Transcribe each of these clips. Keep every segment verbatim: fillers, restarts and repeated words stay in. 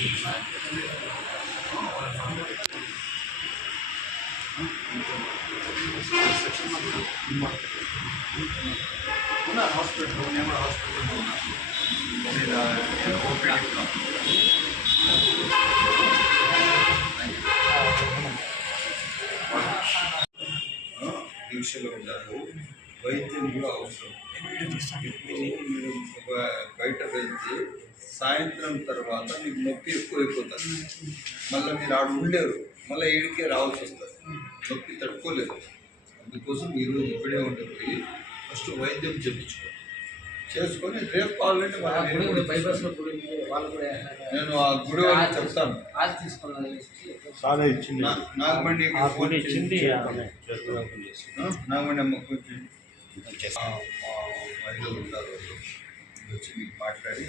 Hospital నేను హాస్పిటల్లో దీక్షలో ఉంటారు. వైద్యం కూడా అవసరం. బయట వెళ్తే సాయంత్రం తర్వాత మీకు నొప్పి ఎక్కువైపోతుంది. మళ్ళీ మీరు ఆడ ఉండలేరు, మళ్ళీ ఏడికే రావాల్సి వస్తుంది. నొప్పి తట్టుకోలేరు. అందుకోసం ఈరోజు ఇక్కడే ఉండిపోయి ఫస్ట్ వైద్యం చేయించుకోండి. చేసుకొని రేపు కావాలంటే నేను ఆ గుడి వాళ్ళకి చెప్తాను. నాగమండి నాగమండి అమ్మ కొంచెం మహిళలు ఉంటారు, వచ్చి మీకు మాట్లాడి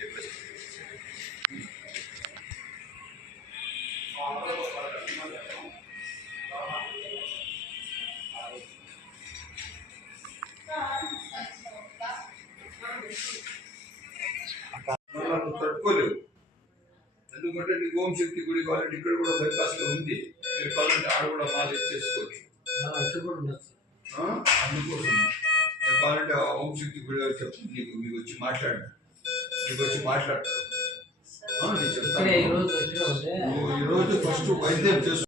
తట్టుకోలేవు. ఎందుకంటే నీకు ఓం శక్తి గుడి కావాలంటే ఇక్కడ కూడా బైపాస్లో ఉంది. మీరు కావాలంటే ఆడ కూడా మాది చేసుకోవచ్చు. అందుకోసం నేను కావాలంటే ఓం శక్తి గుడి గారు చెప్తాను, నీకు మీకు వచ్చి మాట్లాడండి. మీకు వచ్చి మాట్లాడతారు. నేను చెప్తాను. ఈరోజు ఫస్ట్ వైద్యం చేసు